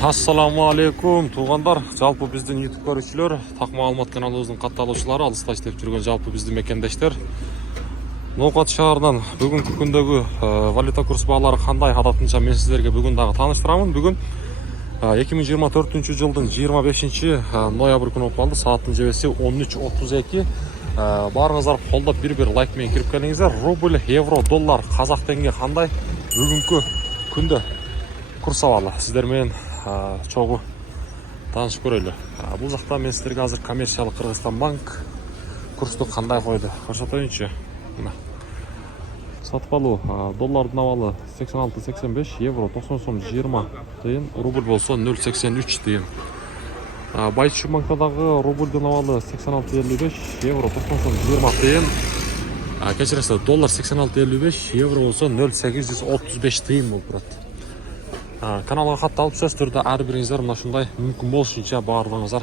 Ассаламу алейкум туғандар. Жалпы біздің YouTube көрүүчүлөр, так маалымат каналыбыздын катталуучулары, алыста иштеп жүргөн жалпы биздин мекендештер. Ноокат шаарынан бүгүнкү күндөгү валюта курс баалары кандай адатынча мен сиздерге бүгүн дагы тааныштырамын. Бүгүн 2024 жылдын 25 ноябрь күнү болуп калды. Сааттын жебеси 13:32. Баарыңыздар колдоп бир лайк менен кирип келиңиздер. Рубль, евро, доллар, казак теңге кандай бүгүнкү күндө курс абалы сиздер менен чогуу таанышып көрөлү. Бул жакта мен сиздерге азыр коммерциялык Кыргызстан банк курсту кандай койду көрсөтөйүнчү. Мына сатып алуу доллардын абалы 86.85, евро 90 сом 20 тыйын, рубль болсо 0.83 тыйын. Байчу банкта дагы рубльдин абалы 86.55, евро 90 сом 20 тыйын. Кечиресиз, доллар 86.55, евро болсо 0.835 тыйын болуп турат. Каналга катталып сөз түрдө ар бириңиздер мына ушундай мүмкүн болушунча баардыгыңыздар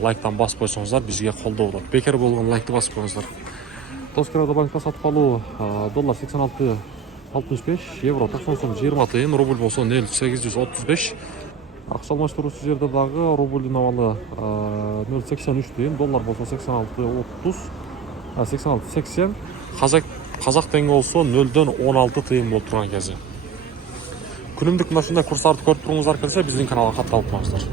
лайктан басып койсоңуздар бизге колдоо болот. Бекер болгон лайкты басып коюңуздар. Тоскоодо банкта сатып алуу доллар 86.65, евро 90 сом 20 тыйын, рубль болсо 0.835. Акча алмаштыруучу жерде дагы рубльдин абалы 0.83 тыйын, доллар болсо 86.30, 86.80, казак теңге болсо 0.16 тыйын болуп турган кези. Күнүмдүк мына ушундай курстарды көрүп туруңуздар келсе биздин каналга катталып коюңуздар.